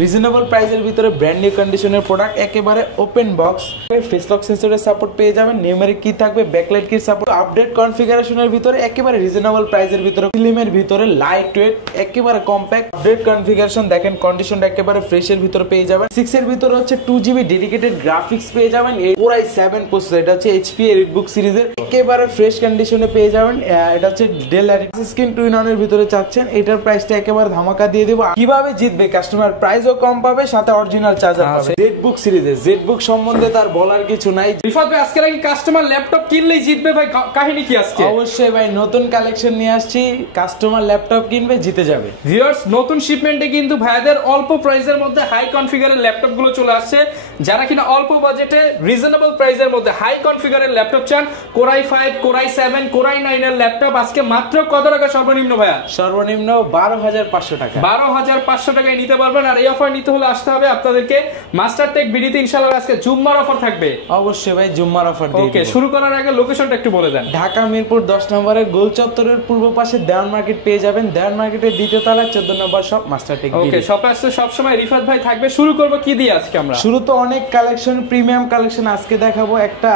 Reasonable প্রাইসের ভিতরে brand new কন্ডিশনের প্রোডাক্ট, একেবারে ওপেন বক্স, ফেস লক সেন্সরের সাপোর্ট পেয়ে যাবেন, নিউমেরিক কি থাকবে, ব্যাকলাইট কি সাপোর্ট, আপডেট কনফিগারেশনের ভিতরে একেবারে রিজনেবল প্রাইসের ভিতরে, ফিল্মের ভিতরে লাইট ওয়েট, একেবারে কম্প্যাক্ট, আপডেট কনফিগারেশন, দেখেন কন্ডিশনটা একেবারে ফ্রেশের ভিতরে পেয়ে যাবেন। 6 এর ভিতরে হচ্ছে 2GB ডেডিকেটেড গ্রাফিক্স পেয়ে যাবেন, Core i7 প্রসেসর, এটা হচ্ছে HP এলিটবুক সিরিজের, একেবারে ফ্রেশ কন্ডিশনে পেয়ে যাবেন। এটা হচ্ছে ডেল স্ক্রিন টুইন অন এর ভিতরে চাচ্ছেন, এটার প্রাইসটা একেবারে ধামাকা দিয়ে দেব। কিভাবে জিতবে কাস্টমার, প্রাইসও কম পাবে, সাথে অরিজিনাল চার্জার পাবে। জেটবুক সিরিজের, জেটবুক সম্বন্ধে তার বলার কিছু নাই। রিফাত ভাই, আজকে নাকি কাস্টমার ল্যাপটপ কিনলেই জিতবে ভাই, কাহিনী কি আজকে? অবশ্যই ভাই, নতুন কালেকশন নিয়ে আসছি, কাস্টমার ল্যাপটপ কিনবে জিতে যাবে। ভিউয়ার্স, নতুন শিপমেন্টে কিন্তু ভাইদের অল্প প্রাইসের মধ্যে হাই কনফিগারের ল্যাপটপ গুলো চলে আসছে। যারা কিনা অল্প বাজেটে রিজনেবল প্রাইসের মধ্যে হাই কনফিগারের ল্যাপটপ চান, Core i5, Core i7, Core i9 এর ল্যাপটপ আজকে মাত্র কত টাকা সর্বনিম্ন ভাইয়া? সর্বনিম্ন 12,500 টাকা। 12,500 টাকায় নিতে পারবেন। আর এই অফার নিতে হলে আসতে হবে আপনাদেরকে মাস্টার টেক বিডিতে। ইনশাআল্লাহ আজকে জুম্মার অফার থাকবে। অবশ্যই ভাই, জুম্মার অফার দিয়ে ওকে, শুরু করার আগে লোকেশনটা একটু বলে দেন। ঢাকা মিরপুর 10 নম্বরের গোল চত্বরের পূর্ব পাশে দেওয়ান মার্কেট পেয়ে যাবেন। দেওয়ান মার্কেটের দ্বিতীয় তলায় 14 নম্বর শপ মাস্টার টেক। ওকে, শপে আসলে সব সময় রিফাত ভাই থাকবে। শুরু করব কি দিয়ে আজকে আমরা? শুরু তো অনেক কালেকশন, প্রিমিয়াম কালেকশন আজকে দেখাবো। একটা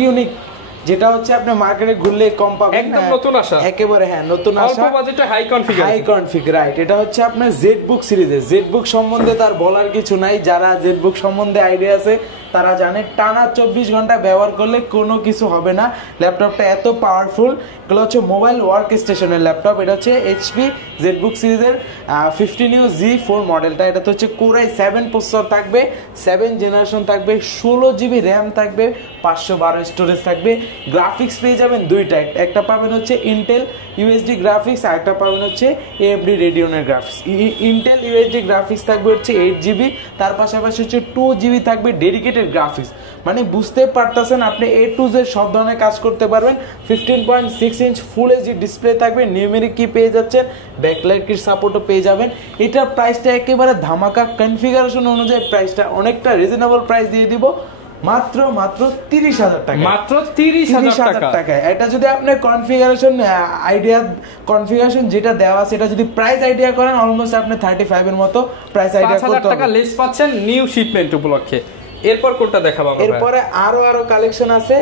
ইউনিক, যেটা হচ্ছে আপনি মার্কেটে ঘুরলে কম পাবেন, একদম নতুন আসা, একেবারে হ্যাঁ নতুন আসা, অল্প বাজেটে high configure. High configure, right. এটা হচ্ছে আপনার জেটবুক সিরিজের। জেটবুক সম্বন্ধে তার বলার কিছু নাই, যারা জেটবুক সম্বন্ধে আইডিয়া আছে তারা জানে টানা 24 ঘন্টা ব্যবহার করলে কোনো কিছু হবে না। ল্যাপটপটা এত পাওয়ারফুল। এগুলো হচ্ছে মোবাইল ওয়ার্ক স্টেশনের ল্যাপটপ। এটা হচ্ছে HP জেটবুক সিরিজের 15U Z4 মডেলটা। এটা হচ্ছে Core i7 প্রসেসর থাকবে, 7 জেনারেশন থাকবে, 16GB র্যাম থাকবে, 512 স্টোরেজ থাকবে। গ্রাফিক্স পেয়ে যাবেন দুইটা, একটা পাবেন হচ্ছে ইন্টেল UHD গ্রাফিক্স, আর একটা পাবেন হচ্ছে AMD রেডিয়নের গ্রাফিক্স। ইন্টেল UHD গ্রাফিক্স থাকবে হচ্ছে 8GB, তার পাশাপাশি হচ্ছে 2GB থাকবে ডেডিকেটেড গ্রাফিক্স। মানে বুঝতে পারতেছেন আপনি A to Z সব ধরনের কাজ করতে পারবেন। 15.6 ইঞ্চ ফুল এইচডি ডিসপ্লে থাকবে, নিউমেরিক কি পেয়ে যাচ্ছেন, ব্যাকলাইট কির সাপোর্টও পেয়ে যাবেন। এটার প্রাইসটা একেবারে ধামাকা, কনফিগারেশন অনুযায়ী প্রাইসটা অনেকটা রিজনেবল প্রাইস দিয়ে দিব, মাত্র 30,000 টাকা। মাত্র 30,000 টাকা। এটা যদি আপনি কনফিগারেশন আইডিয়া, কনফিগারেশন যেটা দেওয়া আছে এটা যদি প্রাইস আইডিয়া করেন, অলমোস্ট আপনি 35 এর মতো প্রাইস আইডিয়া করতে হবে। 5,000 টাকা লেস পাচ্ছেন নিউ শিপমেন্ট উপলক্ষে। এরপর কোনটা দেখাবো আমরা? এরপরে আরো কালেকশন আছে,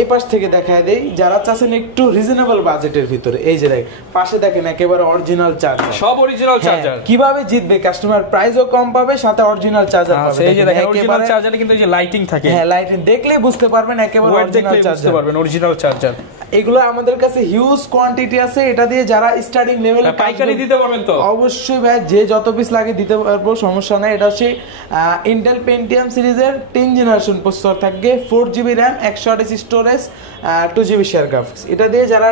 এই পাশ থেকে দেখায় দেই। যারা চাচ্ছেন একটু রিজনেবল বাজেটের ভিতরে, এই যে দেখেন পাশে দেখেন একেবারে অরিজিনাল চার্জার, সব অরিজিনাল চার্জার। কিভাবে জিতবে কাস্টমার, প্রাইসও কম পাবে, সাথে অরিজিনাল চার্জার পাবে। এই যে দেখেন অরিজিনাল চার্জারে কিন্তু এই যে লাইটিং থাকে, হ্যাঁ লাইটিং দেখলেই বুঝতে পারবেন একেবারে অরিজিনাল চার্জার, বুঝতে পারবেন অরিজিনাল চার্জার। এগুলো আমাদের কাছে হিউজ কোয়ান্টিটি আছে। এটা দিয়ে যারা স্টার্টিং লেভেলে পাইকারি দিতে পারবেন তো অবশ্যই ভাই, যে যত পিস লাগে দিতে পারবো, সমস্যা নাই। এটা হচ্ছে ইন্টেল পেন্টিয়াম সিরিজের 10 জেনারেশন প্রসেসর থাকবে, 4GB RAM, 128 storage, 2GB share graphics. এটা দিয়ে যারা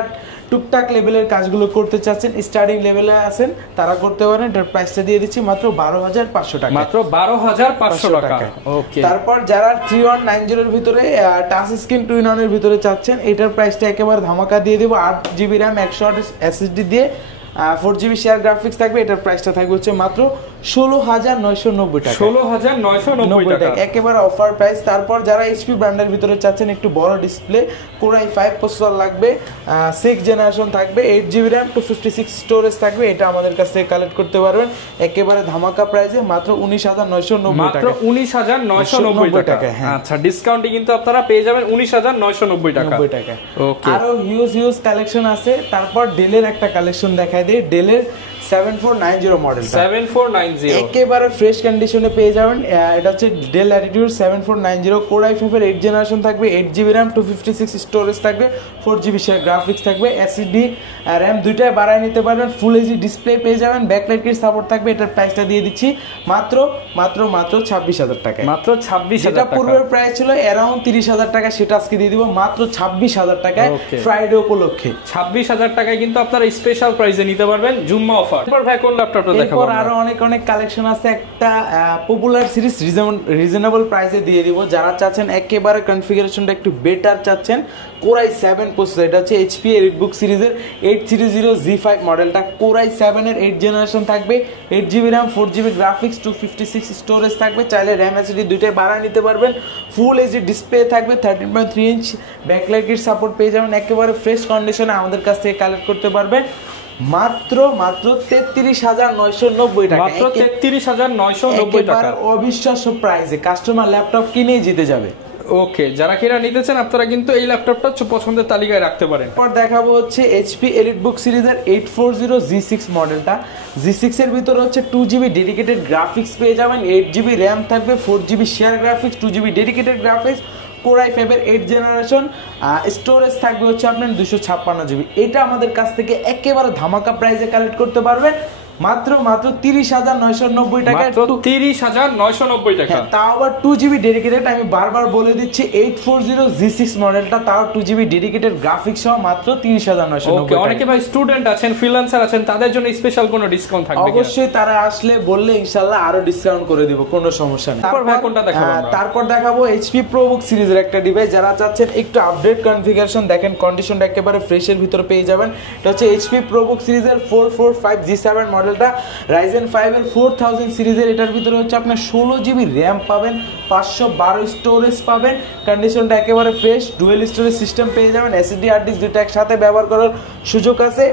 টুকটাক লেভেলের কাজগুলো করতে চাচ্ছেন, স্টার্টিং লেভেলে আছেন, তারা করতে পারেন। এটার প্রাইসটা দিয়ে দিচ্ছি মাত্র 12,500 টাকা। মাত্র 12,500 টাকা। ওকে, তারপর যারা 3190 এর ভিতরে টাচ স্ক্রিন টুইন অন এর ভিতরে চাচ্ছেন, এটার প্রাইসটা একেবারে ধামাকা দিয়ে দেব। 8GB র্যাম, 128 SSD দিয়ে, 4GB শেয়ার গ্রাফিক্স থাকবে। এটার প্রাইসটা থাকবে হচ্ছে মাত্র 16,990 টাকা। 16,990 টাকা, একেবারে অফার প্রাইস। তারপর যারা HP ব্র্যান্ডের ভিতরে চাচ্ছেন একটু বড় ডিসপ্লে, Core i5 প্রসেসর লাগবে, 6 জেনারেশন থাকবে, 8GB র্যাম, 256 স্টোরেজ থাকবে, এটা আমাদের কাছ থেকে কালেক্ট করতে পারবেন একেবারে ধামাকা প্রাইসে মাত্র 19,990 টাকা। মাত্র 19,990 টাকা। আচ্ছা, ডিসকাউন্টে কিন্তু আপনারা পেয়ে যাবেন 19,990 টাকা। ওকে, আরো হিউজ কালেকশন আছে। তারপর ডেলের একটা কালেকশন দেখাই দিই। ডেলের 7490 মডেল, 7490 একেবারে ফ্রেশ কন্ডিশনে পেয়ে যাবেন। এটা হচ্ছে ডেল ল্যাটিটিউড 7490, Core i5 এর 8 জেনারেশন থাকবে, 8GB র্যাম, 256 স্টোরেজ থাকবে, 4GB গ্রাফিক্স থাকবে, SSD র্যাম দুইটাই বাড়ায় নিতে পারবেন, ফুল এইচডি ডিসপ্লে পেয়ে যাবেন, ব্যাকলাইট কিট সাপোর্ট থাকবে। এটার প্রাইসটা দিয়ে দিচ্ছি মাত্র 26,000 টাকা। মাত্র 26,000 টাকা। পূর্বের প্রাইস ছিল অ্যারাউন্ড 30,000 টাকা, সেটা আজকে দিয়ে দিব মাত্র 26,000 টাকায়, ফ্রাইডে উপলক্ষে। 26,000 টাকায় কিন্তু আপনারা স্পেশাল প্রাইসে নিতে পারবেন জুম্মা অফার। এরপর ভাই কোন ল্যাপটপটা দেখাবো? এরপর আরো অনেক কালেকশন আছে। একটা পপুলার সিরিজ রিজনেবল প্রাইসে দিয়ে দিব। যারা চাচ্ছেন একেবারে কনফিগারেশনটা একটু বেটার চাচ্ছেন, Core i7 প্রসেসর, এটা হচ্ছে HP এলিটবুক সিরিজের 830 Z5 মডেলটা, Core i7 এর 8 জেনারেশন থাকবে, 8GB RAM, 4GB graphics, 256 storage থাকবে, চাইলে র্যাম SSD দুইটাই বাড়ায় নিতে পারবেন, ফুল এইচডি ডিসপ্লে থাকবে, 13.3 ইঞ্চ ব্যাকলাইট কিট সাপোর্ট পেয়ে যাবেন, একেবারে ফ্রেশ কন্ডিশনে আমাদের কাছ থেকে কালেক্ট করতে পারবেন মাত্র মাত্র 33,990 টাকা, মাত্র 33,990 টাকা, অবিশ্বাস্য প্রাইসে কাস্টমার ল্যাপটপ কিনেই জিতে যাবে। ওকে, যারা কিনা নিতে চান আপনারা কিন্তু এই ল্যাপটপটা পছন্দের তালিকায় রাখতে পারেন। পর দেখাবো হচ্ছে HP EliteBook সিরিজের 840 G6 মডেলটা। G6 এর ভিতরে হচ্ছে 2GB ডেডিকেটেড গ্রাফিক্স পেয়ে যাবেন, 8GB র্যাম থাকবে, 4GB share graphics, 2GB dedicated graphics, Core i5 এর 8th জেনারেশন, স্টোরেজ থাকবে হচ্ছে আপনার 256GB। এটা আমাদের কাছ থেকে একেবারে ধামাকা প্রাইসে কালেক্ট করতে পারবেন মাত্র মাত্র 30,990 টাকায়, 30,990 টাকা, তাও আবার 2GB ডেডিকেটেড। আমি বারবার বলে দিচ্ছি 840 G6 মডেলটা, তাও 2GB ডেডিকেটেড গ্রাফিক্স সহ মাত্র 30,990 টাকা। অনেকে ভাই স্টুডেন্ট আছেন, ফ্রিল্যান্সার আছেন, তাদের জন্য স্পেশাল কোনো ডিসকাউন্ট থাকবে? অবশ্যই, তারা আসলে বললে ইনশাআল্লাহ আরো ডিসকাউন্ট করে দিব, কোনো সমস্যা নেই। তারপর ভাই কোনটা দেখাবো আমরা? তারপর দেখাবো HP ProBook সিরিজের একটা ডিভাইস, যারা চাচ্ছেন একটু আপডেট কনফিগারেশন, দেখেন কন্ডিশনটা একেবারে ফ্রেশের ভিতরে পেয়ে যাবেন। এটা হচ্ছে HP ProBook সিরিজের 445 G7 মডেলটা, Ryzen 5 এর 4000 সিরিজের। এটার ভিতরে হচ্ছে আপনার 16GB র্যাম পাবেন, 512 স্টোরেজ পাবেন, কন্ডিশনটা একেবারে ফ্রেশ, ডুয়েল স্টোরেজ সিস্টেম পেয়ে যাবেন, SSD হার্ড ডিস্ক দুটো একসাথে ব্যবহার করার সুযোগ আছে,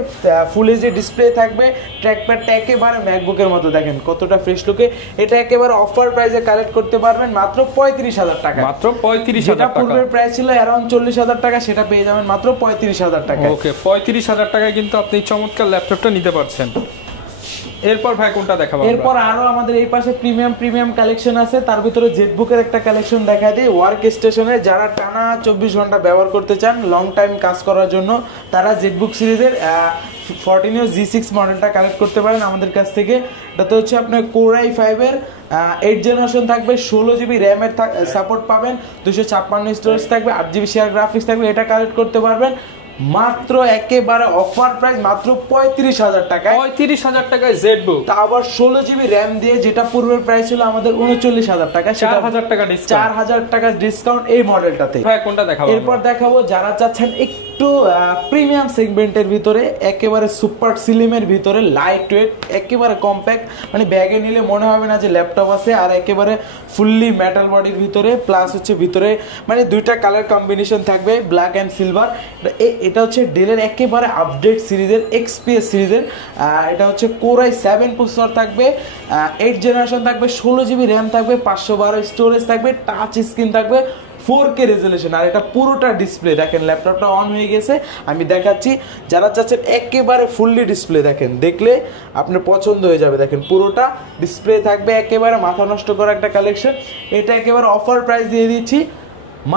ফুল এইচডি ডিসপ্লে থাকবে, ট্র্যাকপ্যাডটা একেবারে ম্যাকবুকের মতো, দেখেন কতটা ফ্রেশ লুকে। এটা একেবারে অফার প্রাইসে কালেক্ট করতে পারবেন মাত্র 35,000 টাকা, মাত্র 35,000 টাকা। পূর্বের প্রাইস ছিল অ্যারাউন্ড 40,000 টাকা, সেটা পেয়ে যাবেন মাত্র 35,000 টাকা। ওকে, 35,000 টাকায় কিন্তু আপনি চমৎকার ল্যাপটপটা নিতে পারছেন। এরপর ভাই কোনটা দেখাবো? এরপর আরো আমাদের এই পাশে প্রিমিয়াম কালেকশন আছে, তার ভিতরে জেটবুকের একটা কালেকশন দেখা দিই। ওয়ার্ক স্টেশনে যারা টানা 24 ঘন্টা ব্যবহার করতে চান, লং টাইম কাজ করার জন্য, তারা জেটবুক সিরিজের 14 G6 মডেলটা কালেক্ট করতে পারেন আমাদের কাছ থেকে। এটাতে হচ্ছে আপনার Core i5 এর 8th জেনারেশন থাকবে, 16GB র্যামের সাপোর্ট পাবেন, 256 স্টোরেজ থাকবে, 8GB শেয়ার গ্রাফিক্স থাকবে। এটা কালেক্ট করতে পারবেন মাত্র একেবারে অফার প্রাইস মাত্র 35,000 টাকায়। 35,000 টাকায় জেটবুক, তা আবার 16GB র্যাম দিয়ে, যেটা পূর্বের প্রাইস ছিল আমাদের 39,000 টাকা, 4,000 টাকা ডিসকাউন্ট, 4,000 টাকা ডিসকাউন্ট এই মডেলটাতে। ভাই কোনটা দেখাবো? এরপর দেখাবো যারা চাচ্ছেন একটু প্রিমিয়াম সেগমেন্টের ভিতরে, একেবারে সুপার স্লিমের ভিতরে, লাইট ওয়েট, একেবারে কম্প্যাক্ট, মানে ব্যাগে নিলে মনে হবে না যে ল্যাপটপ আছে, আর একেবারে ফুললি মেটাল বডির ভিতরে, প্লাস হচ্ছে ভিতরে মানে দুইটা কালার কম্বিনেশন থাকবে, ব্ল্যাক অ্যান্ড সিলভার। এটা হচ্ছে ডেলের একেবারে আপডেট সিরিজের XPS সিরিজের, এটা হচ্ছে Core i7 প্রসেসর থাকবে, 8th জেনারেশন থাকবে, 16GB র্যাম থাকবে, 512 স্টোরেজ থাকবে, টাচ স্ক্রিন থাকবে, 4K রেজলিউশন, আর এটা পুরোটা ডিসপ্লে। দেখেন ল্যাপটপটা অন হয়ে গেছে, আমি দেখাচ্ছি। যারা চাচ্ছেন একেবারে ফুললি ডিসপ্লে, দেখেন দেখলে আপনার পছন্দ হয়ে যাবে, দেখেন পুরোটা ডিসপ্লে থাকবে, একেবারে মাথা নষ্ট করা একটা কালেকশন। এটা একেবারে অফার প্রাইস দিয়ে দিচ্ছি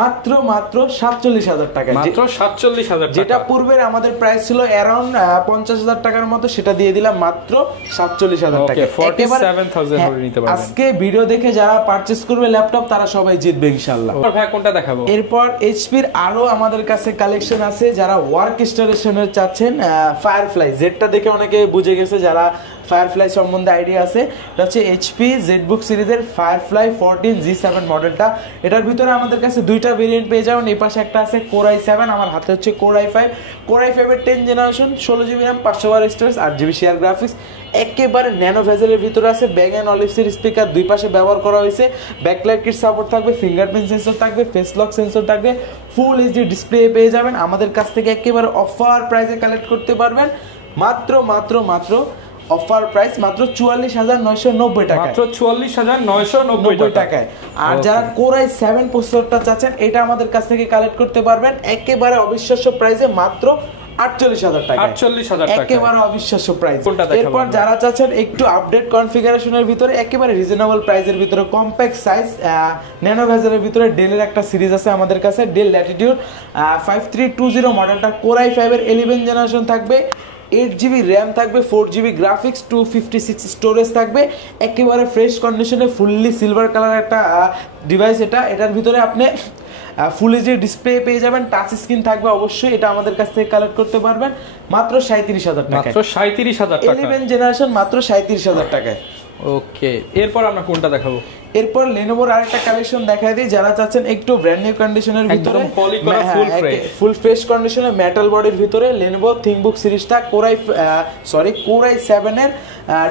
মাত্র মাত্র 47,000 টাকা, মাত্র 47,000 টাকা। যেটা পূর্বের আমাদের প্রাইস ছিল অ্যারাউন্ড 50,000 টাকার মতো, সেটা দিয়ে দিলাম মাত্র 47,000 টাকা। 47,000 হলে নিতে পারবেন। আজকে ভিডিও দেখে যারা পারচেজ করবে ল্যাপটপ, তারা সবাই জিতবে ইনশাআল্লাহ। ভাই কোনটা দেখাবো? এরপর এইচপির আরো আমাদের কাছে কালেকশন আছে, যারা ওয়ার্ক স্টেশনের চাচ্ছেন, ফায়ারফ্লাই জেডটা দেখে অনেকে বুঝে গেছে যারা ফায়ারফ্লাই সম্বন্ধে আইডিয়া আছে। এটা হচ্ছে HP জেটবুক সিরিজের ফায়ারফ্লাই 14 G7 মডেলটা। এটার ভিতরে আমাদের কাছে দুইটা ভেরিয়েন্ট পেয়ে যাবেন, এই পাশে একটা আছে Core i7, আমার হাতে হচ্ছে Core i5। Core i5 এর 10th generation, 16GB RAM, 512 storage, 8GB share graphics, একেবারে ন্যানো ভেজেলের ভিতরে আছে, ব্যাগ অ্যান্ড অলিভসের স্পিকার দুই পাশে ব্যবহার করা হয়েছে, ব্যাকলাইট কিট সাপোর্ট থাকবে, ফিঙ্গারপ্রিন্ট সেন্সর থাকবে, ফেস লক সেন্সর থাকবে, ফুল এইচডি ডিসপ্লে পেয়ে যাবেন। আমাদের কাছ থেকে একেবারে অফার প্রাইসে কালেক্ট করতে পারবেন মাত্র মাত্র মাত্র অফার প্রাইস মাত্র 44,990 টাকা, মাত্র 44,990 টাকায়। আর যারা Core i7 প্রসেসরটা চাচ্ছেন, এটা আমাদের কাছ থেকে কালেক্ট করতে পারবেন একেবারে অবিশ্বাস্য প্রাইসে মাত্র 48,000 টাকা, 48,000 টাকা, একেবারে অবিশ্বাস্য প্রাইস। এরপর যারা চাচ্ছেন একটু আপডেট কনফিগারেশনের ভিতরে, একেবারে রিজনেবল প্রাইসের ভিতরে, কম্প্যাক্ট সাইজ, ন্যানো ভেজেলের ভিতরে ডেলের একটা সিরিজ আছে আমাদের কাছে, ডেল ল্যাটিটিউড 5320 মডেলটা। Core i5 এর 11th জেনারেশন থাকবে, 8GB র্যাম থাকবে, 4GB গ্রাফিক্স, 256 স্টোরেজ থাকবে, একেবারে ফ্রেশ কন্ডিশনে, ফুললি সিলভার কালার একটা ডিভাইস। এটার ভিতরে আপনি ফুল এইচডি ডিসপ্লে পেয়ে যাবেন, টাচ স্ক্রিন থাকবে অবশ্যই। এটা আমাদের কাছ থেকে কালেক্ট করতে পারবেন মাত্র 37,000 টাকা, মাত্র 37,000 টাকা, 11th জেনারেশন মাত্র 37,000 টাকায়। ওকে, এরপর আমরা কোনটা দেখাবো? এরপর Lenovoর আরেকটা কালেকশন দেখাই দিই, যারা চাচ্ছেন একটু ব্র্যান্ড নিউ কন্ডিশনের ভিতরে, ফুল ফ্রেশ কন্ডিশনে, মেটাল বডির ভিতরে, Lenovo ThinkBook সিরিজটা Core i7 এর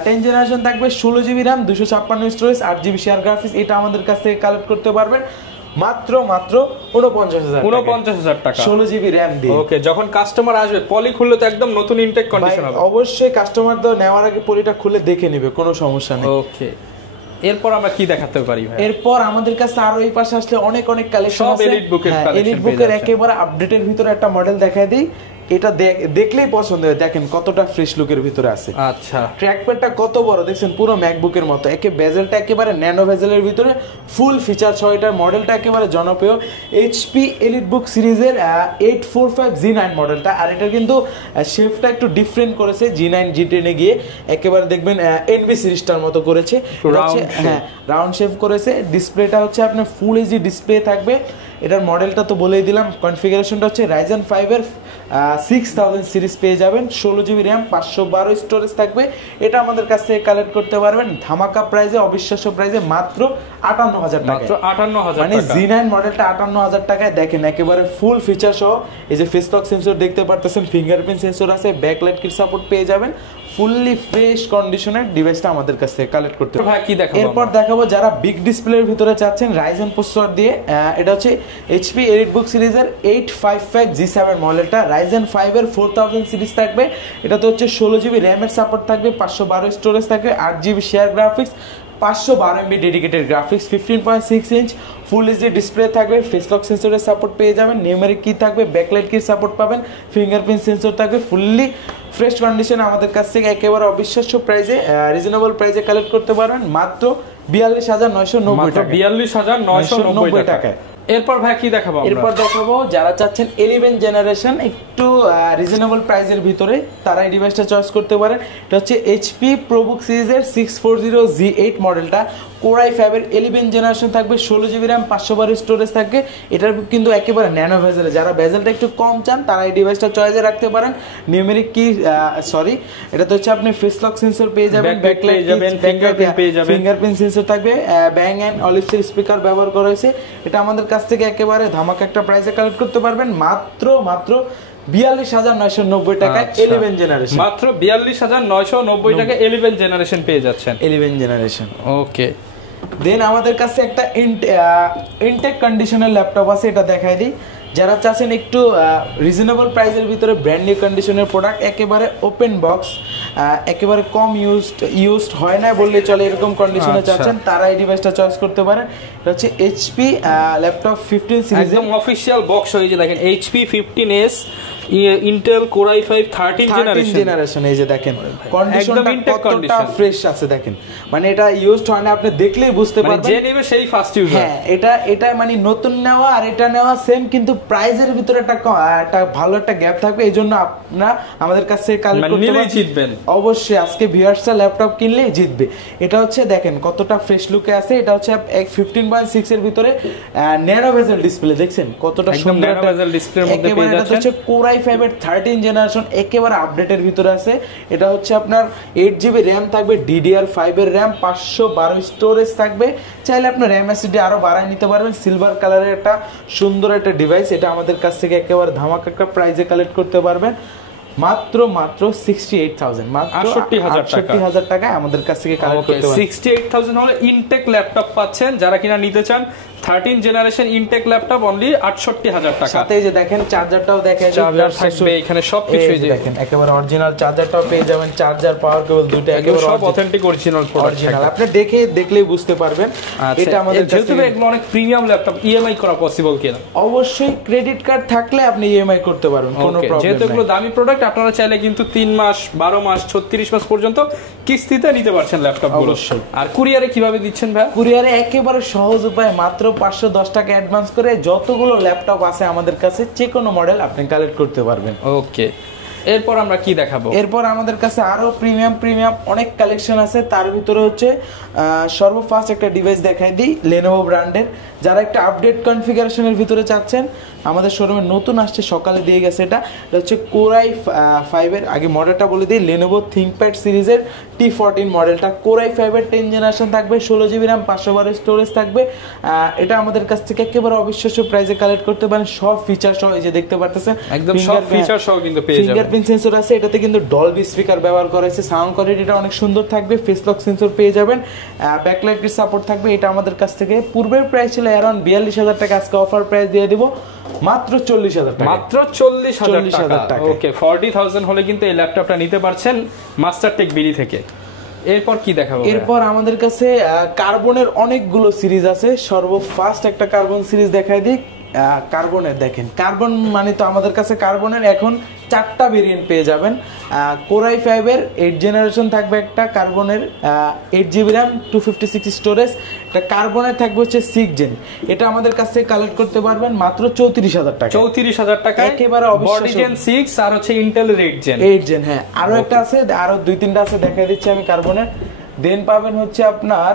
10th জেনারেশন থাকবে, 16GB RAM, 256 storage, 8GB share graphics. এটা আমাদের কাছ থেকে কালেক্ট করতে পারবেন মাত্র 49,000 টাকা 16 GB RAM দিয়ে। ওকে, যখন কাস্টমার আসবে পলি খুললে তো একদম নতুন ইনটেক কন্ডিশন হবে। অবশ্যই কাস্টমার তো নেওয়ার আগে পলিটা খুলে দেখে নেবে, কোনো সমস্যা নেই। ওকে, এরপর আমরা কি দেখাতে পারি ভাই? এরপর আমাদের কাছে আরো এই পাশে আসলে অনেক কালেকশন সব আছে। এলিট বুকের কালেকশন, এলিট বুকের একেবারে আপডেটের ভিতরে একটা মডেল দেখায় দিই, এটা দেখলেই পছন্দ হবে। দেখেন কতটা ফ্রেশ লুকের ভিতরে আছে। আচ্ছা, ট্র্যাকপ্যাডটা কত বড় দেখছেন, পুরো ম্যাকবুকের মতো। বেজেলটা একেবারে ন্যানো বেজেলের ভিতরে ফুল ফিচার সহ। এটার মডেলটা একেবারে জনপ্রিয় এইচপি এলিট বুক সিরিজের 845G9 মডেলটা। আর এটা কিন্তু শেপটা একটু ডিফারেন্ট করেছে G9 G10 এ গিয়ে, একেবারে দেখবেন এনবি সিরিজটার মতো করেছে। হ্যাঁ, রাউন্ড শেপ করেছে। ডিসপ্লেটা হচ্ছে আপনার ফুল এইচডি ডিসপ্লে থাকবে। এটার মডেলটা তো বলেই দিলাম। কনফিগারেশনটা হচ্ছে Ryzen 5 এর 6000 সিরিজ পেয়ে যাবেন, 16 GB RAM, 512 স্টোরেজ থাকবে। এটা আমাদের কাছ থেকে কালেক্ট করতে পারবেন ধামাকা প্রাইসে, অবিশ্বাস্য প্রাইসে, মাত্র 58,000 টাকা। মাত্র 58,000 মানে টাকা। G9 মডেলটা 58,000 টাকায়। দেখেন একেবারে ফুল ফিচার সহ। এই যে ফেস লক সেন্সর দেখতে পারতেছেন, ফিঙ্গারপ্রিন্ট সেন্সর আছে, ব্যাকলাইট কিট সাপোর্ট পেয়ে যাবেন। ফুললি ফ্রেশ কন্ডিশনের ডিভাইসটা আমাদের কাছ থেকে কালেক্ট করতে পারবেন। ভাই কি দেখাবো? এরপর দেখাবো যারা বিগ ডিসপ্লের ভিতরে চাচ্ছেন রাইজেন প্রসেসর দিয়ে, এটা হচ্ছে এইচপি এলিটবুক সিরিজের 855G7 মডেলটা। রাইজেন 5 এর 4000 সিরিজ থাকবে। এটাতে হচ্ছে 16 GB RAM এর সাপোর্ট থাকবে, 512 স্টোরেজ থাকবে, 8 GB share graphics, 512 MB dedicated graphics, 15.6 inch full HD display থাকবে, ফেস লক সেন্সরের সাপোর্ট পেয়ে যাবেন, নিউমেরিক কি থাকবে, ব্যাকলাইট কির সাপোর্ট পাবেন, ফিঙ্গারপ্রিন্ট সেন্সর থাকবে। ফুললি ফ্রেশ কন্ডিশনে আমাদের কাছ থেকে একেবারে অবিশ্বাস্য প্রাইসে, রিজনেবল প্রাইসে কালেক্ট করতে পারবেন মাত্র 42,990 টাকা। 42,990 টাকায়। এরপর ভাই কি দেখাবো? এরপর দেখাবো যারা চাচ্ছেন 11 জেনারেশন একটু রিজনেবল প্রাইসের ভিতরে, তারা এই ডিভাইসটা চয়েস করতে পারেন। এটা হচ্ছে এইচপি প্রোবুক সিরিজের 640G8 মডেলটা। Core i5 এর 11 জেনারেশন থাকবে, 16 GB RAM, 512 স্টোরেজ থাকবে। এটার কিন্তু একেবারে ন্যানো ভেজেলে, যারা ভেজেলটা একটু কম চান তারা এই ডিভাইসটা চয়েসে রাখতে পারেন। নিউমেরিক কি এটাতে হচ্ছে আপনি ফেস লক সেন্সর পেয়ে যাবেন, ব্যাকলাইট যাবেন, ফিঙ্গারপ্রিন্ট পেয়ে যাবেন, ফিঙ্গারপ্রিন্ট সেন্সর থাকবে, ব্যাং এন্ড অলিভসের স্পিকার ব্যবহার করা হয়েছে। এটা আমাদের কাছ থেকে একেবারে ধামাকা একটা প্রাইসে কালেক্ট করতে পারবেন মাত্র 42,990 টাকায় 11 জেনারেশন। মাত্র 42,990 টাকা 11 জেনারেশন পেয়ে যাচ্ছেন। 11 জেনারেশন। ওকে, দেন আমাদের কাছে একটা ইনটেক কন্ডিশনের ল্যাপটপ আছে, এটা দেখাই দিই। যারা চাচ্ছেন একটু রিজনেবল প্রাইসের ভিতরে ব্র্যান্ড নিউ কন্ডিশনের প্রোডাক্ট, একেবারে ওপেন বক্স, একেবারে কম ইউজড হয় না বললে চলে, এরকম কন্ডিশনে চাচ্ছেন তারা এই ডিভাইসটা চয়েস করতে পারেন। এটা হচ্ছে এইচপি ল্যাপটপ 15 সিরিজ, একদম অফিশিয়াল বক্স হয়ে যে দেখেন HP 15s Intel Core i5 13 generation. এই যে দেখেন কন্ডিশনটা কতটা ফ্রেশ আছে, দেখেন মানে এটা ইউজড হয় না, আপনি দেখলেই বুঝতে পারবেন, যে নেবে সেই ফার্স্ট ইউজার। হ্যাঁ, এটা মানে নতুন নেওয়া আর এটা নেওয়া সেম, কিন্তু প্রাইসের ভিতরে একটা ভালো একটা গ্যাপ থাকবে। এইজন্য আপনারা আমাদের কাছ থেকে কালেক্ট করতে পারেন, জিতবেন অবশ্যই। আজকে ভিউয়ার্সরা ল্যাপটপ কিনলেই জিতবে। এটা হচ্ছে দেখেন কতটা ফ্রেশ লুকে আছে। এটা হচ্ছে 15.6 এর ভিতরে ন্যানো বেজেল ডিসপ্লে, দেখছেন কতটা সুন্দর ন্যানো বেজেল ডিসপ্লের মধ্যে পেয়ে যাচ্ছেন। এটা হচ্ছে Core i5 এর 13 জেনারেশন, একেবারে আপডেটের ভিতরে আছে। এটা হচ্ছে আপনার 8 GB RAM থাকবে, DDR5 এর RAM, 512 স্টোরেজ থাকবে। চাইলে আপনি RAM SSD আরো বাড়ায় নিতে পারবেন। সিলভার কালারের একটা সুন্দর একটা ডিভাইস, এটা আমাদের কাছ থেকে একেবারে ধামাকা একটা প্রাইসে কালেক্ট করতে পারবেন মাত্র 68,000, মাত্র 68,000 টাকায় আমাদের কাছ থেকে কালেক্ট করতে পারবেন। 68,000 হলে ইনটেক ল্যাপটপ পাচ্ছেন। যারা কিনা নিতে চান 13 জেনারেশন ইনটেক ল্যাপটপ অনলি 68,000 টাকা। সাথে এই যে দেখেন চার্জারটাও দেখেন, চার্জার থাকবে এখানে, সবকিছু দেখেন একেবারে অরিজিনাল চার্জারটাও পেয়ে যাবেন। চার্জার, পাওয়ার কেবল দুটো একেবারে সব অথেন্টিক অরিজিনাল প্রোডাক্ট। আপনি দেখলেই বুঝতে পারবেন। এটা আমাদের যেহেতু এগুলো অনেক প্রিমিয়াম ল্যাপটপ, ইএমআই করা পসিবল কিনা? অবশ্যই ক্রেডিট কার্ড থাকলে আপনি ইএমআই করতে পারবেন, কোনো প্রবলেম নেই। যেহেতু এগুলো দামি প্রোডাক্ট, আপনারা চাইলে কিন্তু 3 মাস, 12 মাস, 36 মাস পর্যন্ত কিস্তিতে নিতে পারছেন ল্যাপটপগুলো। আর কুরিয়ারে কিভাবে দিচ্ছেন ভাই? কুরিয়ারে একেবারে সহজ উপায়, মাত্র 510 টাকা অ্যাডভান্স করে যতগুলো ল্যাপটপ আছে আমাদের কাছে যে কোনো মডেল আপনি কালেক্ট করতে পারবেন। ওকে, এরপর আমরা কি দেখাবো? এরপর আমাদের কাছে আরো প্রিমিয়াম অনেক কালেকশন আছে। তার ভিতরে হচ্ছে সর্বফার্স্ট একটা ডিভাইস দেখাই দিই, Lenovo ব্র্যান্ডের। যারা একটা আপডেট কনফিগারেশনের ভিতরে চাচ্ছেন, আমাদের শোরুমে নতুন আসছে, সকালে দিয়ে গেছে। এটা হচ্ছে Core i5 এর, আগে মডেলটা বলে দিই, Lenovo ThinkPad সিরিজের T14 মডেলটা কোরাই 5 এর 10 জেনারেশন থাকবে, 16GB RAM 512 স্টোরেজ থাকবে। এটা আমাদের কাছ থেকে একেবারে অবিশ্বাস্য প্রাইসে কালেক্ট করতে পারেন, সব ফিচার সহ। এই যে দেখতে পারতেছেন একদম সব ফিচার সহ কিন্তু পেয়ে যাবেন। ফিঙ্গারপ্রিন্ট সেন্সর আছে, এটাতে কিন্তু ডলবি স্পিকার ব্যবহার করা হয়েছে, সাউন্ড কোয়ালিটিটা অনেক সুন্দর থাকবে, ফেস লক সেন্সর পেয়ে যাবেন, ব্যাকলাইটের সাপোর্ট থাকবে। এটা আমাদের কাছ থেকে পূর্বের প্রাইস ছিল অ্যারাউন্ড 42,000 টাকা, আজকে অফার প্রাইস দিয়ে দিব মাত্র 40,000 টাকা, মাত্র 40,000 টাকা। ওকে, 40,000 হলে কিন্তু এই ল্যাপটপটা নিতে পারছেন মাস্টারটেক বিডি থেকে। এরপর কি দেখাবো? এরপর আমাদের কাছে কার্বনের অনেকগুলো সিরিজ আছে। সর্বফার্স্ট একটা কার্বন সিরিজ দেখাই দিই। কার্বনের দেখেন, কার্বন মানে তো আমাদের কাছে কার্বনের এখন 4টা ভেরিয়েন্ট পেয়ে যাবেন। কোরাই 5 এর 8 জেনারেশন থাকবে একটা, কার্বনের 8GB RAM 256 স্টোরেজ। এটা কার্বনের থাকবে হচ্ছে 6 জেন। এটা আমাদের কাছ থেকে কালেক্ট করতে পারবেন মাত্র 34,000 টাকা। 34,000 টাকা একেবারে বডি জেন 6 আর হচ্ছে ইন্টেল 8 জেন। হ্যাঁ, আরো একটা আছে, আরো 2-3টা আছে, দেখাই দিচ্ছি আমি কার্বনের। দেন পাবেন হচ্ছে আপনার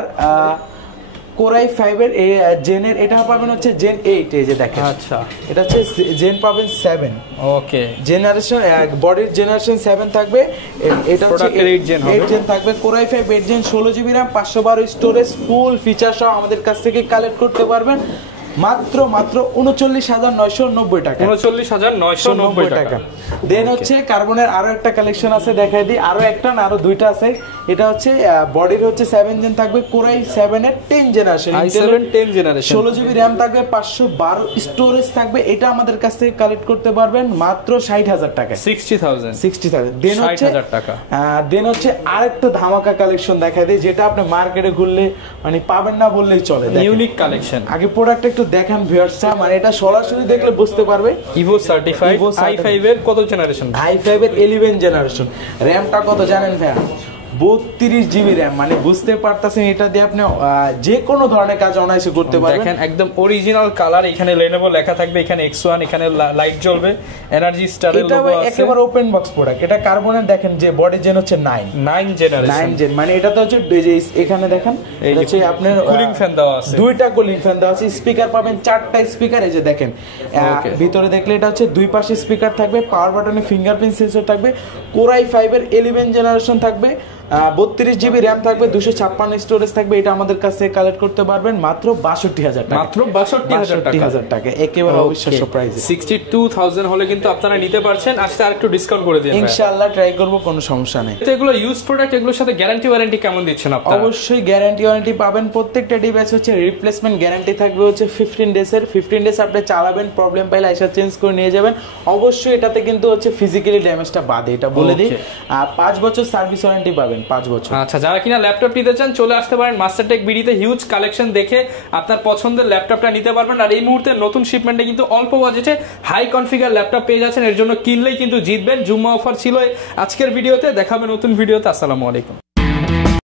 কোরাই 5 এর জেনের, এটা পাবেন হচ্ছে জেন 8। এই যে দেখেন, আচ্ছা, এটা হচ্ছে জেন পাবেন 7। ওকে, জেনারেশন বডির জেনারেশন 7 থাকবে। এটা হচ্ছে 8 জেন হবে। 8 জেন থাকবে। Core i 5 8 gen, 16GB RAM 512 storage, full feature সহ আমাদের কাছ থেকে কালেক্ট করতে পারবেন মাত্র 39,990 টাকা। 39,990 টাকা। দেন হচ্ছে কার্বনের আরো একটা কালেকশন আছে, দেখাই দিই। আরো একটা না, আরো দুইটা আছে। এটা হচ্ছে বডির হচ্ছে 7 জেন থাকবে, কোরাই 7 এর 10 generation, i7 10 generation, 16GB RAM থাকবে, 512 স্টোরেজ থাকবে। এটা আমাদের কাছ থেকে কালেক্ট করতে পারবেন মাত্র 60,000 টাকা, 60,000। দেন হচ্ছে দেন হচ্ছে আরেকটা ধামাকা কালেকশন দেখাই দিই, যেটা আপনি মার্কেটে ঘুরলে মানে পাবেন না বললেই চলে। Unique collection. আগে প্রোডাক্ট একটু দেখেন ভিউয়ার্সরা, মানে এটা সরাসরি দেখলে বুঝতে পারবে। ইভো সার্টিফাইড i5 এর কত জেনারেশন? i5 এর 11 জেনারেশন। র‍্যামটা কত জানেন ভাই? 32GB RAM, মানে বুঝতে পারতেছেন এটা দিয়ে আপনি যে কোনো ধরনের কাজ অনায়াসে করতে পারবেন। দেখেন একদম অরিজিনাল কালার, এখানে Lenovo লেখা থাকবে, এখানে X1, এখানে লাইট জ্বলবে, এনার্জি স্টারের লোগো আছে। এটা একেবারে ওপেন বক্স প্রোডাক্ট। এটা কার্বনের দেখেন যে বডি জেন হচ্ছে 9 জেনারেশন, 9 জেন, মানে এটা তো হচ্ছে এখানে দেখেন এটা হচ্ছে আপনার কুলিং ফ্যান দেওয়া আছে, দুইটা কুলিং ফ্যান দেওয়া আছে, স্পিকার পাবেন 4টা স্পিকার। এই যে দেখেন ভিতরে দেখলে এটা হচ্ছে দুই পাশে স্পিকার থাকবে, পাওয়ার বাটনে ফিঙ্গারপ্রিন্ট সেন্সর থাকবে, কোরাই 5 এর 11 জেনারেশন থাকবে, 32GB RAM থাকবে, 256 স্টোরেজ থাকবে। এটা আমাদের কাছে কালেক্ট করতে পারবেন মাত্র 62,000 টাকা, মাত্র 62,000 টাকা, একেবারে অবিশ্বাস্য প্রাইস। 62,000 হলে কিন্তু আপনারা নিতে পারছেন। আজকে আরেকটু ডিসকাউন্ট করে দিন ইনশাআল্লাহ, ট্রাই করব, কোনো সমস্যা নেই। তো এগুলো ইউজ প্রোডাক্ট, এগুলোর সাথে গ্যারান্টি ওয়ারেন্টি কেমন দিচ্ছেন আপনারা? অবশ্যই গ্যারান্টি ওয়ারেন্টি পাবেন। প্রত্যেকটা ডিভাইস হচ্ছে রিপ্লেসমেন্ট গ্যারান্টি থাকবে হচ্ছে 15 ডেজের। 15 ডেজ আপনি চালাবেন, প্রবলেম পাইলে আইসা চেঞ্জ করে নিয়ে যাবেন। অবশ্যই এটাতে কিন্তু হচ্ছে ফিজিক্যালি ড্যামেজটা বাদে, এটা বলে দিই। 5 বছর সার্ভিস ওয়ারেন্টি পাবেন, 5 বছর। আচ্ছা, যারা কিনা ল্যাপটপ নিতে চান চলে আসতে পারেন মাস্টারটেক বিডিতে। হিউজ কালেকশন দেখে আপনার পছন্দের ল্যাপটপটা নিতে পারবেন। আর এই মুহূর্তে নতুন শিপমেন্টে কিন্তু অল্প বাজেটে হাই কনফিগার ল্যাপটপ পেয়ে যাচ্ছেন। এর জন্য কিনলেই কিন্তু জিতবেন। জুম্মা অফার ছিল আজকের ভিডিওতে, দেখাবে নতুন ভিডিওতে। আসসালামু আলাইকুম।